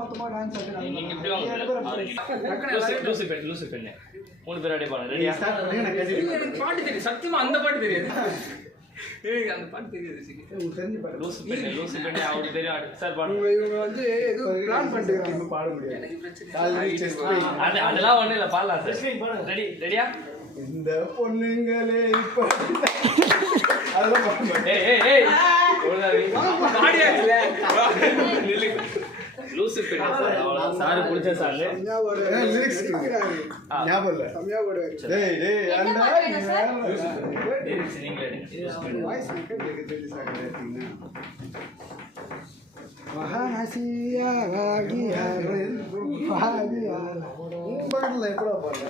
மொத்தமா டான்ஸ் ஆடுறாங்க. நீங்க இப்படி வாங்க. லூசு பெண்ணு. 3 பேர் அப்படியே பாருங்க. ரெடியா? ஸ்டார்ட் பண்ணுங்க. நான் கேட்கிறேன். எனக்கு பாட்டு தெரியும். சத்தியமா அந்த பாட்டு தெரியாது. எனக்கு அந்த பாட்டு தெரியாது. உங்களுக்கு தெரிஞ்ச பாட்டு. லூசு பெண்ணு அவரு தெரியும். சார் பாடுங்க. இவங்க வந்து ஏதோ பிளான் பண்ணிட்டு பாட முடியாது. எனக்கு பிரச்சனை. அதெல்லாம் ஒண்ணு இல்ல, பாடலாம் சார். ரெடியா? இந்த பொண்ணுங்களே இப்ப அதெல்லாம் பாடுங்க. ஏய் பாடியாச்சுல. லூசு பெண்ணு சார். அவ்வளவுதான் சார் பிடிச்ச சார். லிரிக்ஸ் ஞாபகம் இல்ல. சமயா போடுவாரு. டேய் அண்ணா லிரிக்ஸ் நீங்களே எடுங்க. வாய்ஸ் கேட்க சாங்க. மகானசியா வாகியா வாகியா உங்கள்ல எப்படா பாடுற?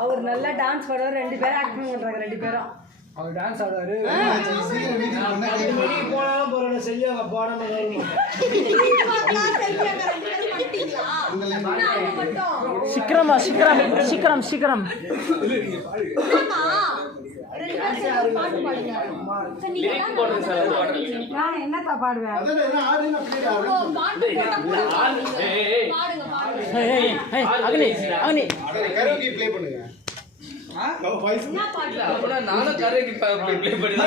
அவர் நல்லா டான்ஸ் பாடுவார். 2 பேரும் ஆக்டிங் பண்றாங்க. 2 பேரும் அவர் டான்ஸ் ஆடுவாரு. போனாலும் போறேன் செய்ய பாடாம சீக்கிரம் லிரிக் போடுங்க சார். நான் என்னத்தா பாடுவேன்? அக்னி கரோக்கி ப்ளே பண்ணுங்க. வாய்ஸ் அப்பனா நானும் கரோக்கி ப்ளே பண்ணி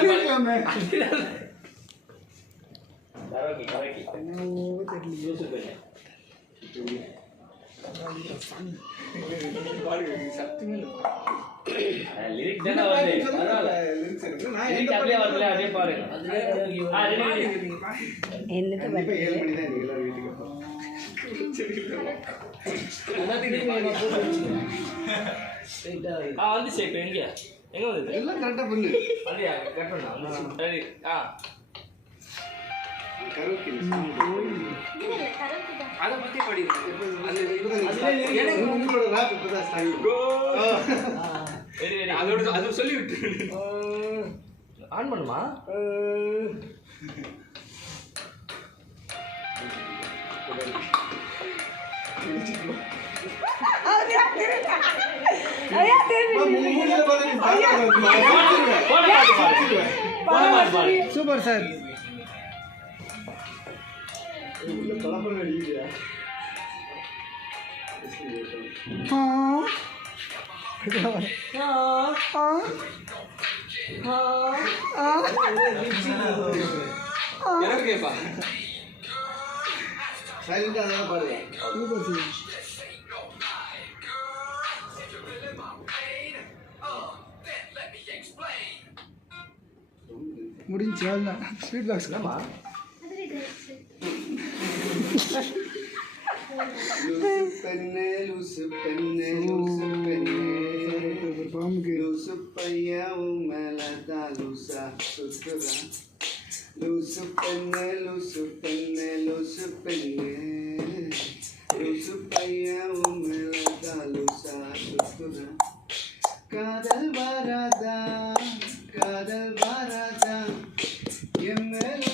கரோக்கி லூசு பெண்ணு. லிரிக் தானே வருது. லிரிக் அப்படியே வரல, அப்படியே பாருங்க. என்னது இப்ப 7 மணி தான் நீங்க வீட்டுக்கு போறோம். வந்து சேப் எங்க வந்து எல்லாம் கரெக்டா பண்ணு. அப்படியே கட் பண்ணா. சரி. கரோக்கி அத பத்தி படிங்க. எனக்கு உங்களோட ராப் இப்பதான் ஸ்டார்ட். ரெடி அது சொல்லி விட்டு ஆன் பண்ணுமா? Super sir. உள்ள பலபல அடிக்குதா? எனக்கு கேப்பா. சைலண்டா தான் பாருங்க. Super sir. முடிஞ்சு அவ்வளோதான். ஸ்வீட் பாக்ஸ் என்னம்மா? லூசு பெண்ணே பாம்புக்கு லூசு பையா உன் மேலதான் லூசா சுத்துறா. லூசு பெண்ணே லூசு பையா உன் மேலதான் லூசா சுத்துறா. காதல் வராதா என் மேல்